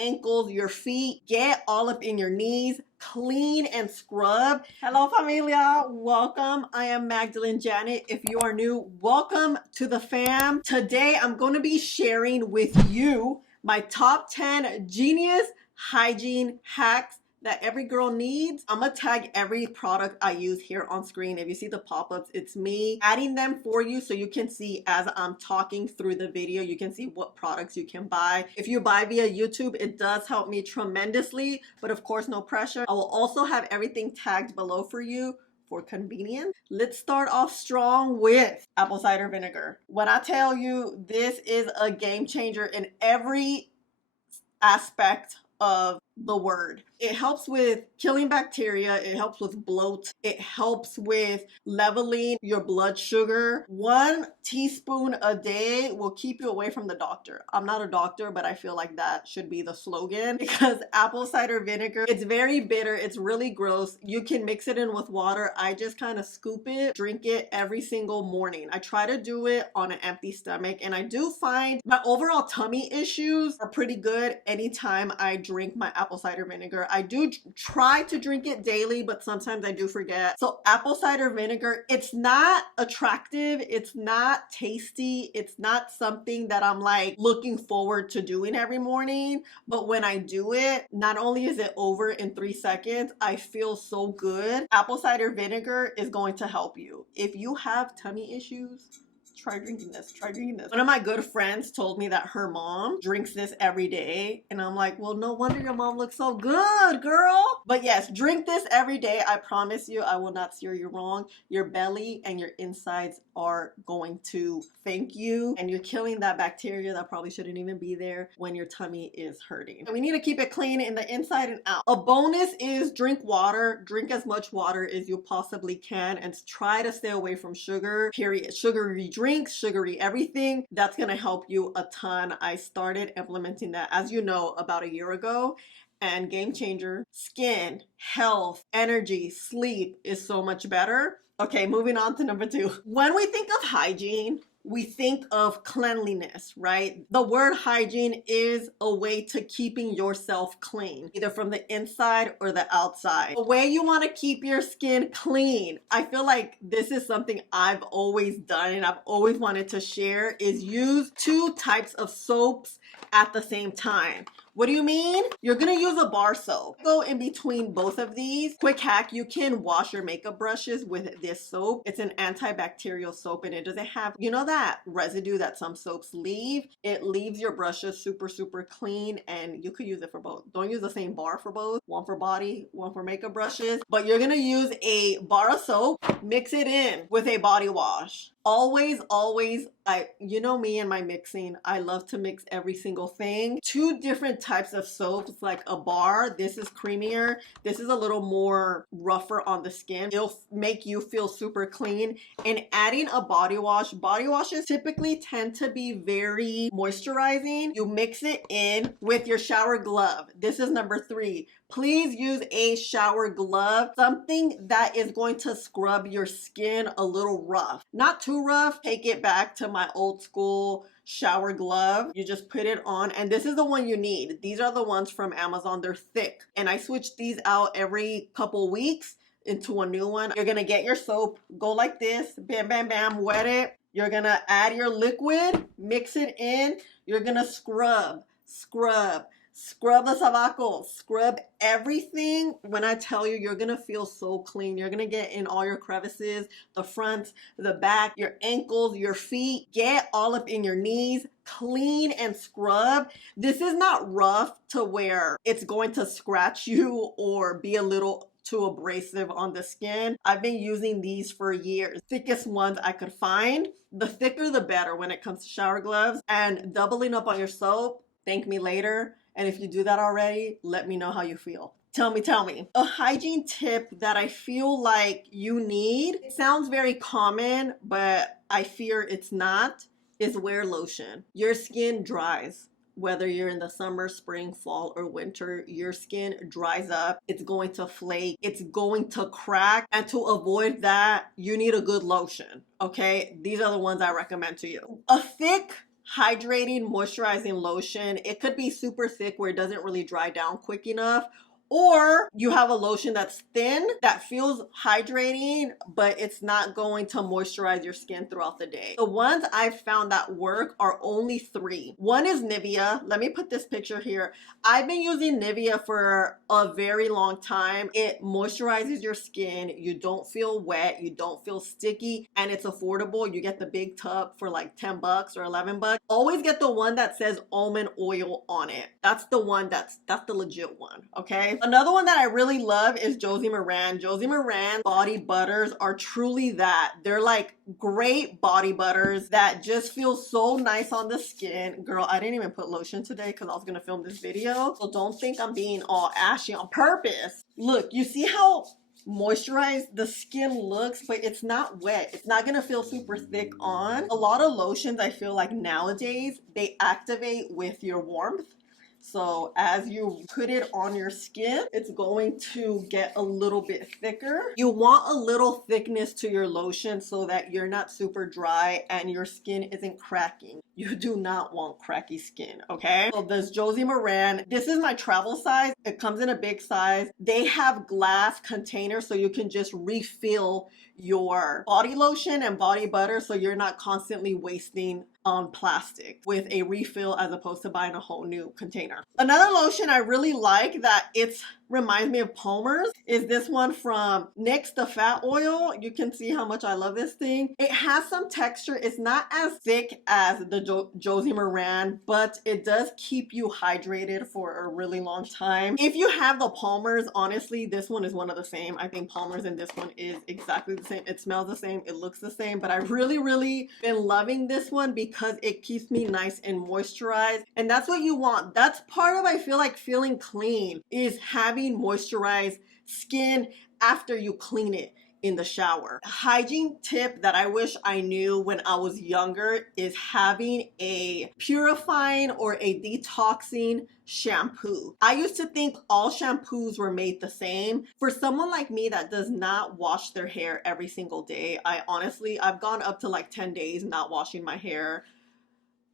ankles, your feet, get all up in your knees, clean and scrub. Hello, Familia. Welcome. I am Magdalene Janet. If you are new, welcome to the fam. Today, I'm going to be sharing with you my top 10 genius hygiene hacks that every girl needs. I'm gonna tag every product I use here on screen. If you see the pop-ups, it's me adding them for you so you can see as I'm talking through the video, you can see what products you can buy. If you buy via YouTube, it does help me tremendously, but of course, no pressure. I will also have everything tagged below for you for convenience. Let's start off strong with apple cider vinegar. When I tell you this is a game changer in every aspect of the word. It helps with killing bacteria, it helps with bloat, it helps with leveling your blood sugar. 1 teaspoon a day will keep you away from the doctor. I'm not a doctor, but I feel like that should be the slogan because apple cider vinegar, it's very bitter, it's really gross. You can mix it in with water. I just kind of scoop it, drink it every single morning. I try to do it on an empty stomach, and I do find my overall tummy issues are pretty good anytime I drink my apple cider vinegar. I do try to drink it daily, but sometimes I do forget. So apple cider vinegar, it's not attractive, it's not tasty, it's not something that I'm like looking forward to doing every morning, but when I do it, not only is it over in 3 seconds, I feel so good. Apple cider vinegar is going to help you. If you have tummy issues, try drinking this, try drinking this. One of my good friends told me that her mom drinks this every day, and I'm like, well, no wonder your mom looks so good, girl. But yes, drink this every day. I promise you, I will not steer you wrong. Your belly and your insides are going to thank you, and you're killing that bacteria that probably shouldn't even be there when your tummy is hurting. And we need to keep it clean in the inside and out. A bonus is drink water. Drink as much water as you possibly can, and try to stay away from sugar, period. Sugary drinks, sugary everything. That's gonna help you a ton. I started implementing that, as you know, about a year ago, and game changer. Skin, health, energy, sleep is so much better. Okay, moving on to number 2. When we think of hygiene, we think of cleanliness, right? The word hygiene is a way to keeping yourself clean, either from the inside or the outside. The way you want to keep your skin clean, I feel like this is something I've always done and I've always wanted to share, is use 2 types of soaps at the same time. What do you mean? You're gonna use a bar soap. Go in between both of these. Quick hack, you can wash your makeup brushes with this soap. It's an antibacterial soap, and it doesn't have, you know, that residue that some soaps leave? It leaves your brushes super, super clean, and you could use it for both. Don't use the same bar for both. One for body, one for makeup brushes. But you're gonna use a bar of soap, mix it in with a body wash. Always, you know me and my mixing, I love to mix every single thing. 2 different types of soaps, like a bar. This is creamier. This is a little more rougher on the skin. It'll make you feel super clean. And adding a body washes typically tend to be very moisturizing. You mix it in with your shower glove. This is number 3. Please use a shower glove, something that is going to scrub your skin a little rough. Not too rough. Take it back to my old school shower glove. You just put it on, and this is the one you need. These are the ones from Amazon. They're thick, and I switch these out every couple weeks into a new one. You're gonna get your soap, go like this, bam, bam, bam, wet it. You're gonna add your liquid, mix it in. You're gonna scrub the sobaco, scrub everything. When I tell you, you're gonna feel so clean. You're gonna get in all your crevices, the front, the back, your ankles, your feet. Get all up in your knees, clean and scrub. This is not rough to where it's going to scratch you or be a little too abrasive on the skin. I've been using these for years. Thickest ones I could find. The thicker the better when it comes to shower gloves. And doubling up on your soap, thank me later. And if you do that already, let me know how you feel. Tell me. A hygiene tip that I feel like you need, it sounds very common, but I fear it's not, is wear lotion. Your skin dries. Whether you're in the summer, spring, fall, or winter, your skin dries up. It's going to flake. It's going to crack. And to avoid that, you need a good lotion, okay? These are the ones I recommend to you. A thick hydrating moisturizing lotion. It could be super thick where it doesn't really dry down quick enough, or you have a lotion that's thin that feels hydrating, but it's not going to moisturize your skin throughout the day. The ones I've found that work are only three. One is Nivea. Let me put this picture here. I've been using Nivea for a very long time. It moisturizes your skin. You don't feel wet. You don't feel sticky, and it's affordable. You get the big tub for like 10 bucks or 11 bucks. Always get the one that says almond oil on it. That's the one that's the legit one, okay? Another one that I really love is Josie Maran. Josie Maran body butters are truly that. They're like great body butters that just feel so nice on the skin. Girl, I didn't even put lotion today because I was gonna film this video. So don't think I'm being all ashy on purpose. Look, you see how moisturized the skin looks, but it's not wet. It's not gonna feel super thick on. A lot of lotions, I feel like nowadays, they activate with your warmth. So as you put it on your skin, it's going to get a little bit thicker. You want a little thickness to your lotion so that you're not super dry and your skin isn't cracking. You do not want cracky skin, okay? So this Josie Maran, this is my travel size. It comes in a big size. They have glass containers so you can just refill your body lotion and body butter so you're not constantly wasting on plastic with a refill as opposed to buying a whole new container. Another lotion I really like that reminds me of Palmer's is this one from NYX, the fat oil. You can see how much I love this thing. It has some texture. It's not as thick as the Josie Maran, but it does keep you hydrated for a really long time. If you have the Palmer's, honestly, this one is one of the same. I think Palmer's and this one is exactly the same. It smells the same. It looks the same, but I really been loving this one because it keeps me nice and moisturized. And that's what you want. That's part of, I feel like, feeling clean is having moisturized skin after you clean it in the shower. A hygiene tip that I wish I knew when I was younger is having a purifying or a detoxing shampoo. I used to think all shampoos were made the same. For someone like me that does not wash their hair every single day, I've gone up to like 10 days not washing my hair.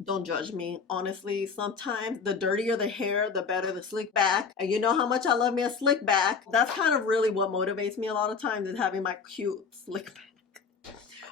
Don't judge me. Honestly, sometimes the dirtier the hair, the better the slick back. And you know how much I love me a slick back. That's kind of really what motivates me a lot of times, is having my cute slick back.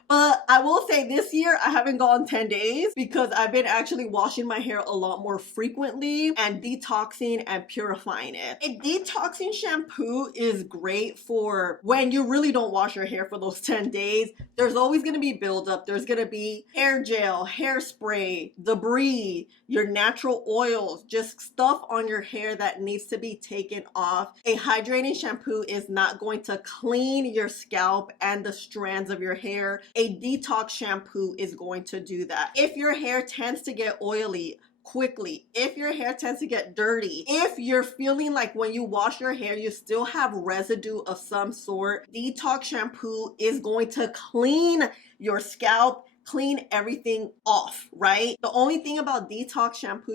But I will say this year I haven't gone 10 days because I've been actually washing my hair a lot more frequently and detoxing and purifying it. A detoxing shampoo is great for when you really don't wash your hair for those 10 days. There's always going to be buildup. There's going to be hair gel, hairspray, debris, your natural oils, just stuff on your hair that needs to be taken off. A hydrating shampoo is not going to clean your scalp and the strands of your hair. A detox shampoo is going to do that. If your hair tends to get oily quickly, if your hair tends to get dirty, if you're feeling like when you wash your hair you still have residue of some sort, detox shampoo is going to clean your scalp, clean everything off, right? The only thing about detox shampoo,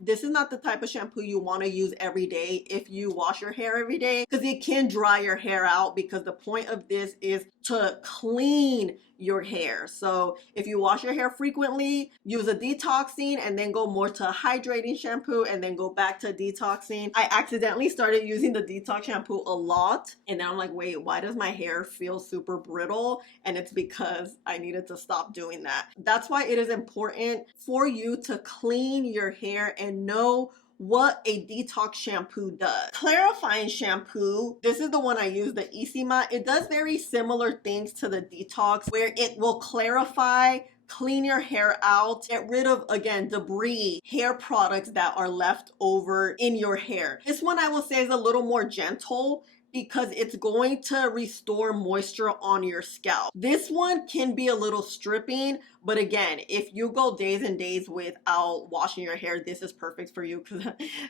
this is not the type of shampoo you want to use every day if you wash your hair every day, because it can dry your hair out, because the point of this is to clean your hair. So if you wash your hair frequently, use a detoxing and then go more to a hydrating shampoo and then go back to detoxing. I accidentally started using the detox shampoo a lot, and now I'm like, wait, why does my hair feel super brittle? And it's because I needed to stop doing that. That's why it is important for you to clean your hair and know what a detox shampoo does. Clarifying shampoo, this is the one I use, the Isima. It does very similar things to the detox, where it will clarify, clean your hair out, get rid of, again, debris, hair products that are left over in your hair. This one I will say is a little more gentle because it's going to restore moisture on your scalp. This one can be a little stripping, but again, if you go days and days without washing your hair, this is perfect for you, because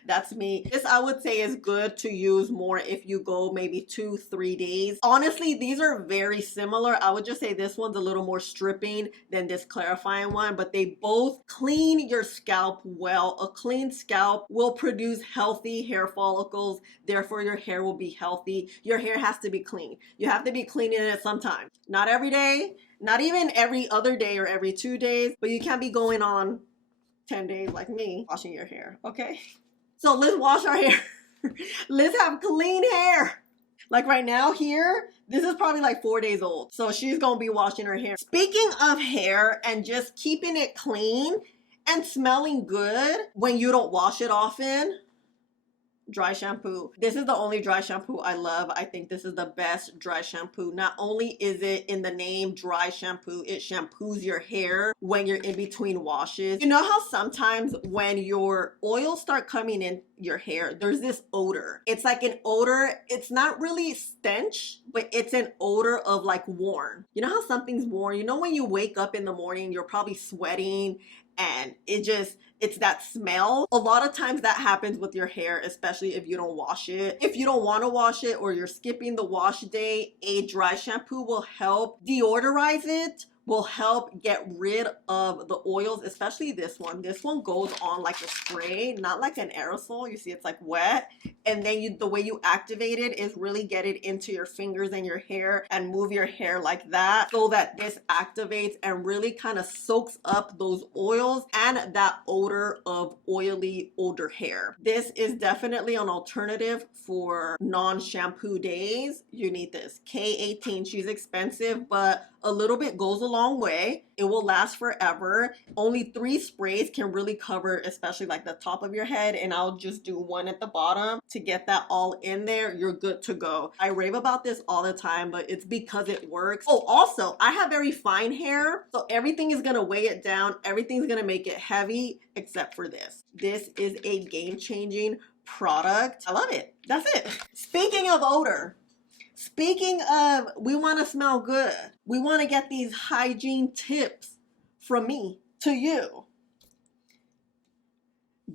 that's me. This I would say is good to use more if you go maybe 2-3 days. Honestly, these are very similar. I would just say this one's a little more stripping than this clarifying one, but they both clean your scalp well. A clean scalp will produce healthy hair follicles, therefore your hair will be healthy. Your hair has to be clean. You have to be cleaning it sometimes. Not every day, not even every other day or every 2 days, but you can't be going on 10 days like me washing your hair, okay? So let's wash our hair. Let's have clean hair. Like right now here, this is probably like 4 days old. So she's gonna be washing her hair. Speaking of hair and just keeping it clean and smelling good when you don't wash it often, dry shampoo. This is the only dry shampoo I love. I think this is the best dry shampoo. Not only is it in the name dry shampoo, it shampoos your hair when you're in between washes. You know how sometimes when your oils start coming in your hair, there's this odor. It's like an odor. It's not really stench, but it's an odor of like worn. You know how something's worn? You know when you wake up in the morning, you're probably sweating and it's that smell. A lot of times that happens with your hair, especially if you don't wash it. If you don't want to wash it or you're skipping the wash day, a dry shampoo will help deodorize it, will help get rid of the oils, especially this one. This one goes on like a spray, not like an aerosol. You see it's like wet. And then the way you activate it is really get it into your fingers and your hair and move your hair like that so that this activates and really kind of soaks up those oils and that odor of oily, older hair. This is definitely an alternative for non-shampoo days. You need this. K18, she's expensive, but a little bit goes a long way. It will last forever. Only 3 sprays can really cover, especially like the top of your head. And I'll just do 1 at the bottom to get that all in there. You're good to go. I rave about this all the time, but it's because it works. Oh, also, I have very fine hair, so everything is gonna weigh it down. Everything's gonna make it heavy except for this. This is a game-changing product. I love it. That's it. Speaking of odor, speaking of, we want to smell good. We want to get these hygiene tips from me to you.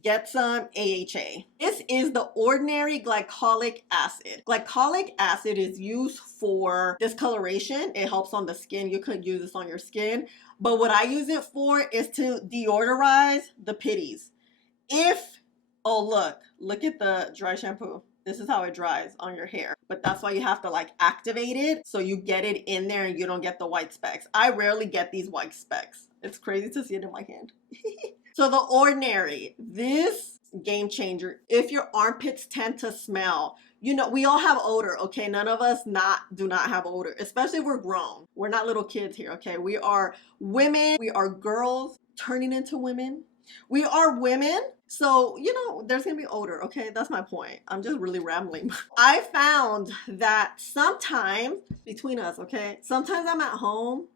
Get some AHA. This is the ordinary glycolic acid. Glycolic acid is used for discoloration. It helps on the skin. You could use this on your skin. But what I use it for is to deodorize the pitties. Oh look at the dry shampoo. This is how it dries on your hair. But that's why you have to like activate it so you get it in there and you don't get the white specks. I rarely get these white specks. It's crazy to see it in my hand. So the ordinary, this game changer. If your armpits tend to smell, you know, we all have odor, okay? None of us do not have odor, especially if we're grown. We're not little kids here, okay? We are women. We are girls turning into women. We are women. So, you know, there's gonna be odor, okay? That's my point. I'm just really rambling. I found that sometimes, between us, okay? Sometimes I'm at home,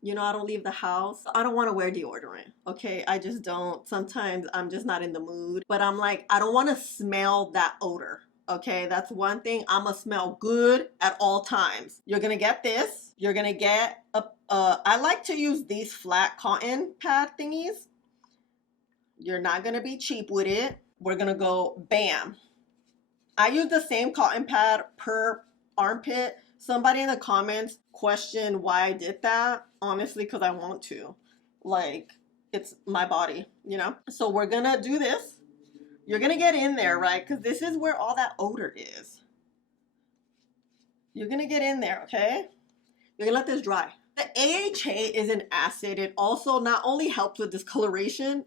you know, I don't leave the house. I don't want to wear deodorant, okay? I just don't. Sometimes I'm just not in the mood. But I'm like, I don't want to smell that odor, okay? That's one thing. I'm gonna smell good at all times. You're gonna get this. You're gonna get I like to use these flat cotton pad thingies. You're not going to be cheap with it. We're going to go bam. I use the same cotton pad per armpit. Somebody in the comments questioned why I did that. Honestly, because I want to. Like, it's my body, you know? So we're going to do this. You're going to get in there, right? Because this is where all that odor is. You're going to get in there, okay? You're going to let this dry. The AHA is an acid. It also not only helps with discoloration.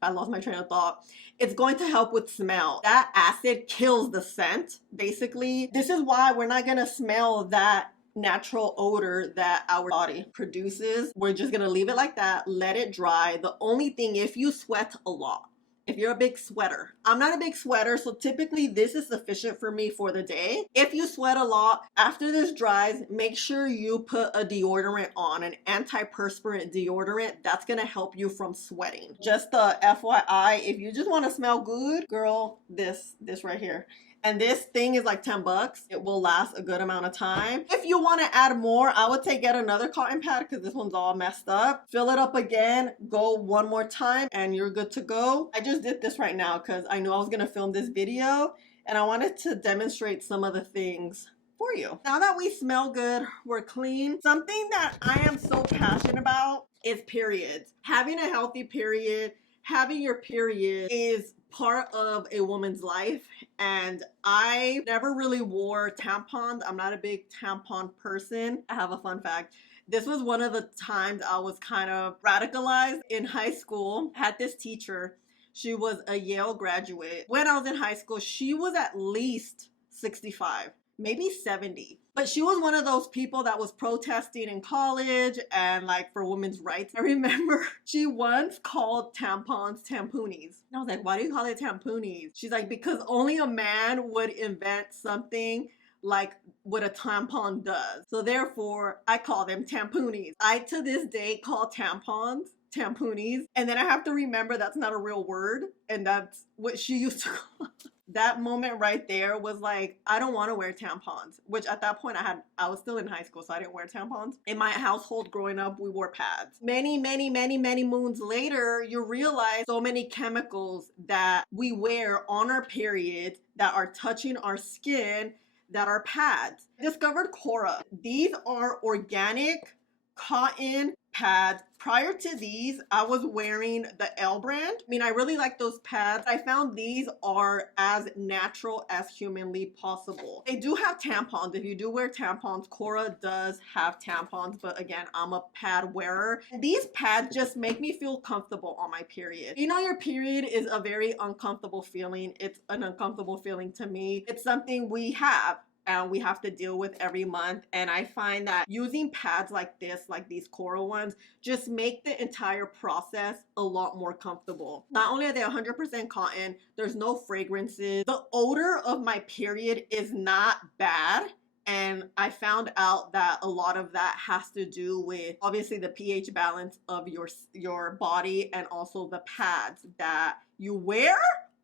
I lost my train of thought. It's going to help with smell. That acid kills the scent, basically. This is why we're not gonna smell that natural odor that our body produces. We're just gonna leave it like that, let it dry. The only thing, if you sweat a lot, if you're a big sweater. I'm not a big sweater, so typically this is sufficient for me for the day. If you sweat a lot, after this dries, make sure you put a deodorant on, an antiperspirant deodorant. That's gonna help you from sweating. Just a FYI, if you just wanna smell good, girl, this right here. And this thing is like 10 bucks. It will last a good amount of time. If you want to add more, I would say get another cotton pad because this one's all messed up. Fill it up again, go one more time, and you're good to go. I just did this right now because I knew I was going to film this video and I wanted to demonstrate some of the things for you. Now that we smell good, we're clean. Something that I am so passionate about is periods. Having a healthy period, having your period is part of a woman's life, and I never really wore tampons. I'm not a big tampon person. I have a fun fact. This was one of the times I was kind of radicalized in high school. I had this teacher. She was a Yale graduate. When I was in high school, she was at least 65, maybe 70. But she was one of those people that was protesting in college and like for women's rights. I remember she once called tampons tampoonies. And I was like, why do you call it tampoonies? She's like, because only a man would invent something like what a tampon does. So therefore, I call them tampoonies. I to this day call tampons tampoonies. And then I have to remember that's not a real word. And that's what she used to call. That moment right there was like, I don't want to wear tampons, which at that point I was still in high school, so I didn't wear tampons. In my household growing up, we wore pads. Many moons later, you realize so many chemicals that we wear on our periods that are touching our skin that are pads. I discovered Cora. These are organic cotton pads. Prior to these, I was wearing the L brand. I mean, I really like those pads. I found these are as natural as humanly possible. They do have tampons. If you do wear tampons, Cora does have tampons, but again, I'm a pad wearer. These pads just make me feel comfortable on my period. You know, your period is a very uncomfortable feeling. It's an uncomfortable feeling to me. It's something we have and we have to deal with every month. And I find that using pads like this, like these Cora ones, just make the entire process a lot more comfortable. Not only are they 100% cotton, there's no fragrances. The odor of my period is not bad. And I found out that a lot of that has to do with obviously the pH balance of your body and also the pads that you wear.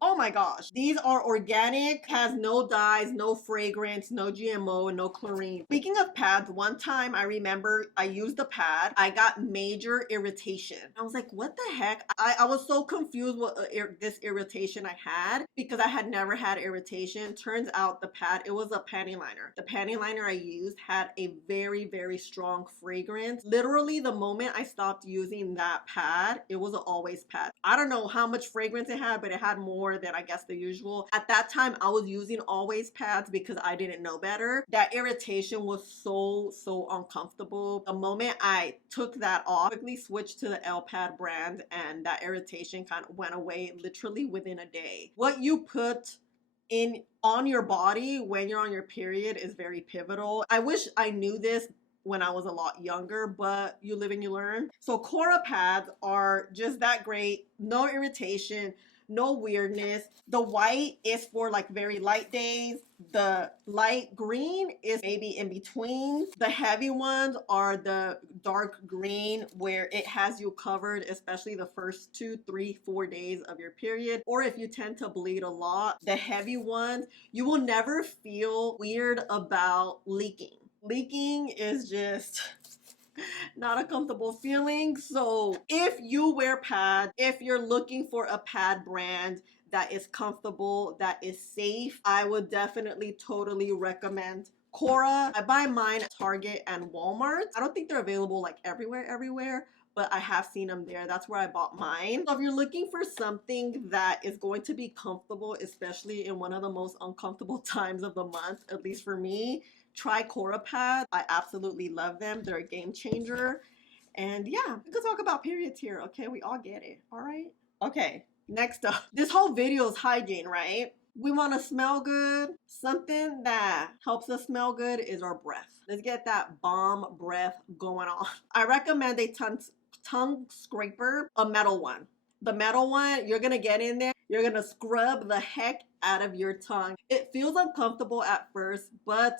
Oh my gosh. These are organic, has no dyes, no fragrance, no GMO, no chlorine. Speaking of pads, one time I remember I used the pad. I got major irritation. I was like, what the heck? I was so confused with this irritation I had because I had never had irritation. Turns out the pad, it was a panty liner. The panty liner I used had a very strong fragrance. Literally the moment I stopped using that pad, it was an always pad. I don't know how much fragrance it had, but it had more than I guess the usual. At that time, I was using always pads because I didn't know better. That irritation was so uncomfortable. The moment I took that off, quickly switched to the L pad brand, and that irritation kind of went away literally within a day. What you put on your body when you're on your period is very pivotal. I wish I knew this when I was a lot younger, but you live and you learn. So Cora pads are just that great. No irritation, no weirdness. The white is for like very light days. The light green is maybe in between. The heavy ones are the dark green where it has you covered, especially the first 2, 3, 4 days of your period. Or if you tend to bleed a lot, the heavy ones, you will never feel weird about leaking. Leaking is just not a comfortable feeling. So if you wear pads, if you're looking for a pad brand that is comfortable, that is safe, I would definitely totally recommend Cora. I buy mine at Target and Walmart. I don't think they're available like everywhere, but I have seen them there. That's where I bought mine. So if you're looking for something that is going to be comfortable, especially in one of the most uncomfortable times of the month, at least for me, try Cora pads. I absolutely love them. They're a game changer. And yeah, we could talk about periods here, okay? We all get it, all right? Okay, next up. This whole video is hygiene, right? We want to smell good. Something that helps us smell good is our breath. Let's get that bomb breath going on. I recommend a tongue scraper, a metal one. The metal one, you're gonna get in there, you're gonna scrub the heck out of your tongue. It feels uncomfortable at first, but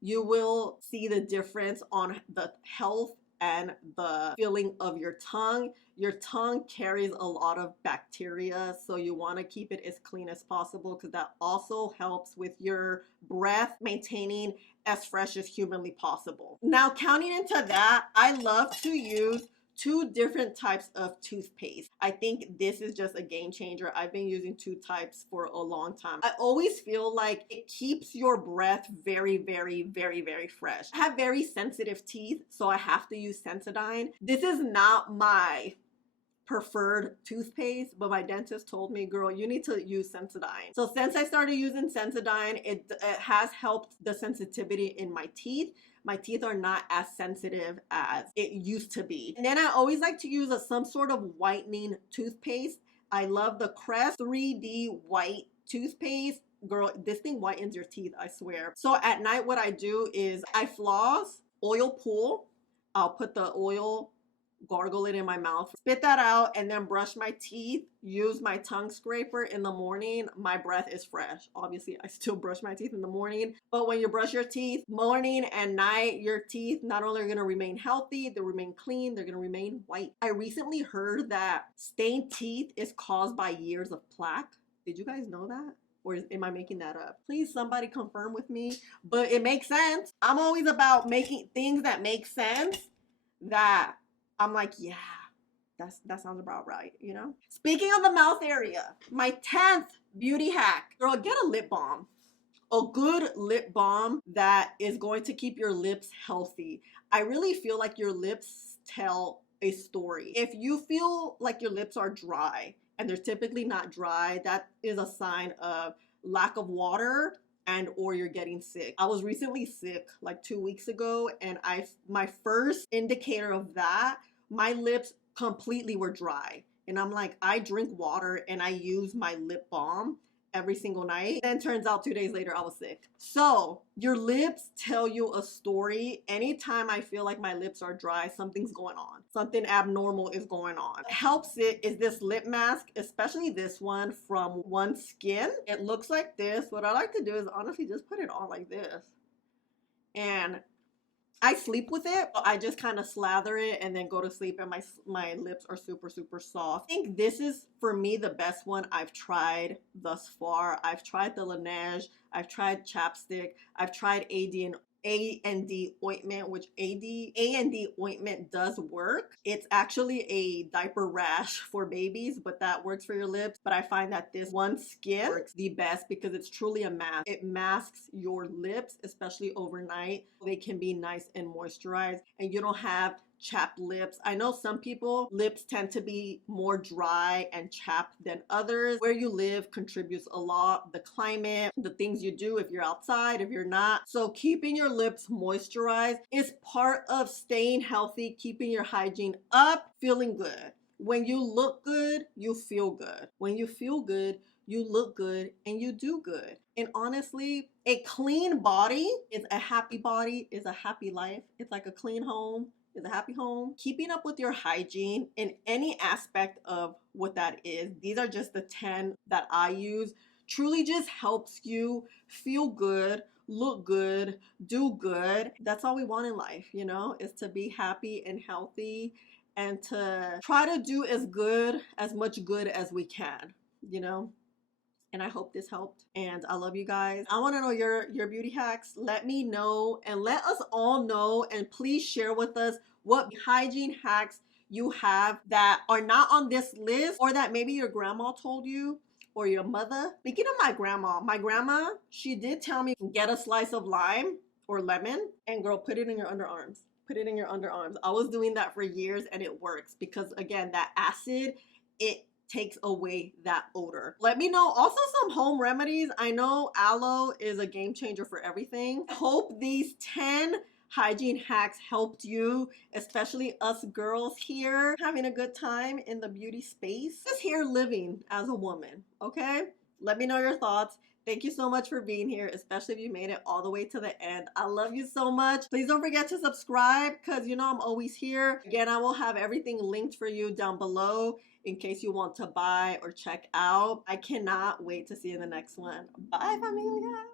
you will see the difference on the health and the feeling of your tongue. Your tongue carries a lot of bacteria, so you want to keep it as clean as possible because that also helps with your breath maintaining as fresh as humanly possible. Now, counting into that, I love to use 2 different types of toothpaste. I think this is just a game changer. I've been using 2 types for a long time. I always feel like it keeps your breath very fresh. I have very sensitive teeth, so I have to use Sensodyne. This is not my preferred toothpaste, but my dentist told me, girl, you need to use Sensodyne. So since I started using Sensodyne, it has helped the sensitivity in my teeth. My teeth are not as sensitive as it used to be. And then I always like to use some sort of whitening toothpaste. I love the Crest 3D white toothpaste. Girl, this thing whitens your teeth, I swear. So at night, what I do is I floss, oil pull. I'll put the oil, gargle it in my mouth, spit that out, and then brush my teeth, use my tongue scraper in the morning. My breath is fresh. Obviously, I still brush my teeth in the morning, but when you brush your teeth morning and night, your teeth not only are going to remain healthy, they remain clean, they're going to remain white. I recently heard that stained teeth is caused by years of plaque. Did you guys know that? Or am I making that up? Please, somebody confirm with me. But it makes sense. I'm always about making things that make sense, that I'm like, yeah, that sounds about right, you know? Speaking of the mouth area, my 10th beauty hack. Girl, get a lip balm. A good lip balm that is going to keep your lips healthy. I really feel like your lips tell a story. If you feel like your lips are dry, and they're typically not dry, that is a sign of lack of water and or you're getting sick. I was recently sick like 2 weeks ago, and my first indicator of that, my lips completely were dry. And I'm like, I drink water and I use my lip balm every single night. Then turns out 2 days later I was sick. So your lips tell you a story. Anytime I feel like my lips are dry, something's going on. Something abnormal is going on. What helps it is this lip mask, especially this one from One Skin. It looks like this. What I like to do is honestly just put it on like this. And I sleep with it. I just kind of slather it and then go to sleep, and my lips are super, super soft. I think this is, for me, the best one I've tried thus far. I've tried the Laneige. I've tried chapstick. I've tried A&D ointment, which A&D ointment does work. It's actually a diaper rash for babies, but that works for your lips. But I find that this One Skin works the best because it's truly a mask. It masks your lips, especially overnight. They can be nice and moisturized, and you don't have chapped lips. I know some people lips tend to be more dry and chapped than others. Where you live contributes a lot. The climate, the things you do, if you're outside, if you're not. So keeping your lips moisturized is part of staying healthy, keeping your hygiene up, feeling good. When you look good, you feel good. When you feel good, you look good and you do good. And honestly, a clean body is a happy body, is a happy life. It's like a clean home is a happy home. Keeping up with your hygiene in any aspect of what that is, these are just the 10 that I use, truly just helps you feel good, look good, do good. That's all we want in life, you know, is to be happy and healthy and to try to do as much good as we can, you know. And I hope this helped. And I love you guys. I want to know your beauty hacks. Let me know and let us all know. And please share with us what hygiene hacks you have that are not on this list, or that maybe your grandma told you or your mother. Speaking of my grandma, she did tell me get a slice of lime or lemon and girl, put it in your underarms. Put it in your underarms. I was doing that for years and it works because again, that acid, it takes away that odor. Let me know also some home remedies. I know aloe is a game changer for everything. I hope these 10 hygiene hacks helped you, especially us girls here having a good time in the beauty space. Just here living as a woman, okay? Let me know your thoughts. Thank you so much for being here, especially if you made it all the way to the end. I love you so much. Please don't forget to subscribe because you know I'm always here. Again, I will have everything linked for you down below in case you want to buy or check out. I cannot wait to see you in the next one. Bye, familia.